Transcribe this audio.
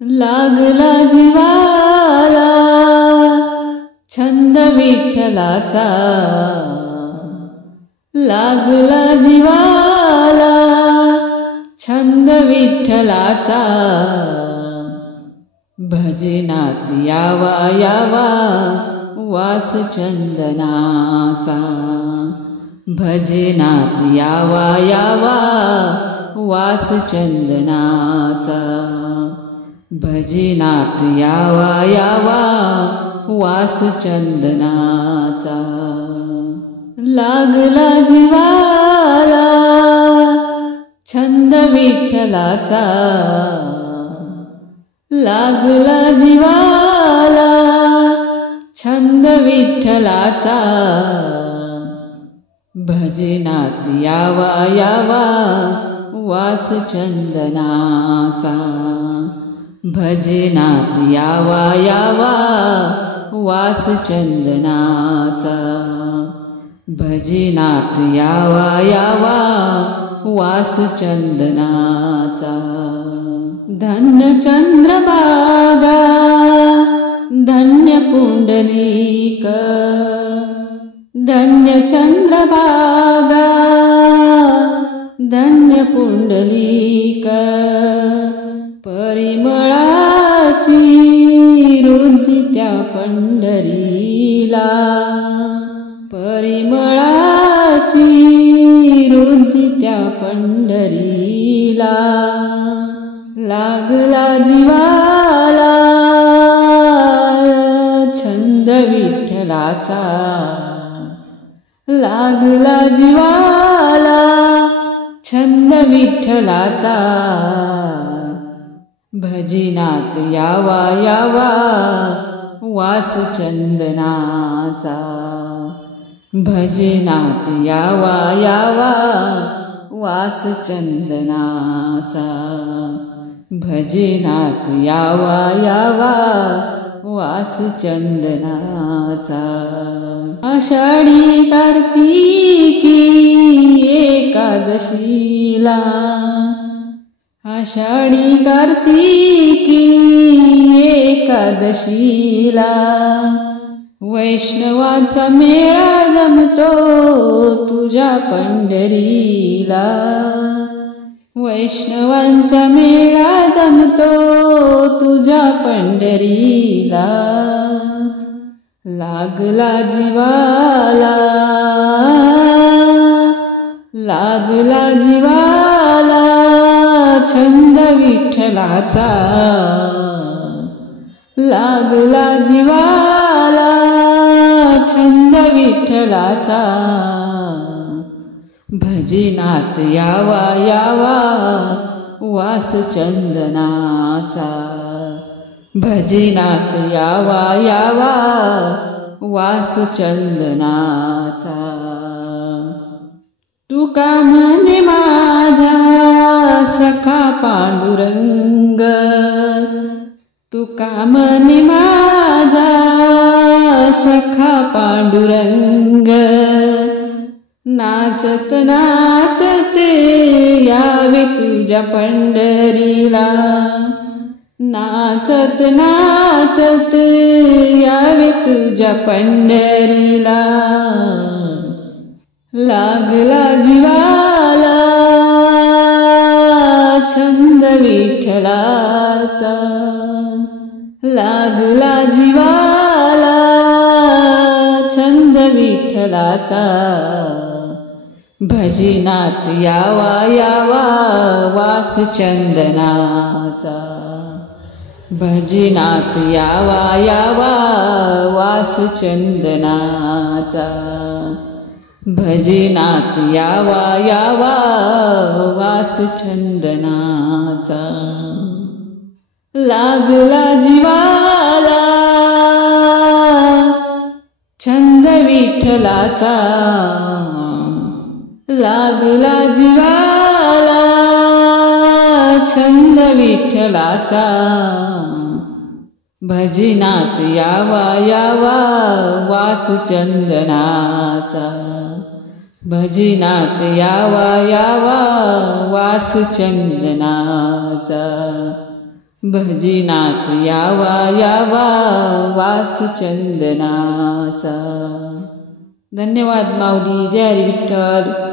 लागला जीवाला छंद विठ्ठलाचा, लागला जीवाला छंद विठ्ठलाचा, भजनात यावा यावा वास चंदनाचा, भजनात यावा यावा वास चंदनाचा, भजनात यावा यावा वास चंदनाचा, लागला जीवाला छंद विठ्ठलाचा, लागला जीवाला छंद विठ्ठलाचा, भजनात यावा यावा वास चंदनाचा, भजनात यावा यावा वास चंदनाचा, भजनात यावा यावा वास चंदनाचा, धन्य चंद्रभागा धन्य पुंडलिक, धन्य चंद्रभागा धन्य पुंडलिक, परिमळाची रुंदी त्या पंढरीला, परिमळाची रुंदी त्या पंढरीला, लागला जीवाला छंद विठ्ठलाचा, लागला जीवाला छंद विठ्ठलाचा, भजनात यावा यावा वास चंदनाचा, भजनात यावा यावा वास चंदनाचा, भजनात यावा यावा वास चंदनाचा, आषाढी कार्तिकी एकादशीला, आषाढी कार्तिकी एकादशीला, वैष्णवाचा मेळा जमतो तुझ्या पंढरीला, वैष्णवांचा मेळा जमतो तुझ्या पंढरीला, लागला जीवाला, लागला जीवाला छंद विठ्ठलाचा, लागला जीवाला छंद विठ्ठलाचा, भजनात यावा यावा वास चंदनाचा, भजनात यावा यावा वास चंदनाचा, तुका म्हणे माझा सखा पांडुरंग, तुका म्हणे माझा सखा पांडुरंग, नाचत नाचत यावे तुझ्या पंढरीला, नाचत नाचत यावे तुझ्या पंढरीला, लागला जीवाला छंद विठ्ठलाचा, लागला जीवाला छंद विठ्ठलाचा, भजनात यावा यावा वास चंदनाचा, भजनात यावा यावा वास चंदनाचा, भजनात यावा यावा वास चंदनाचा, लागला जीवाला छंद विठ्ठलाचा, लागला जीवाला छंद विठ्ठलाचा, भजनात यावा यावा वास चंदनाचा, भजनात यावा यावा वास चंदनाचा, भजनात यावा यावा वास चंदनाचा. धन्यवाद माऊली. जय हरी विठ्ठल.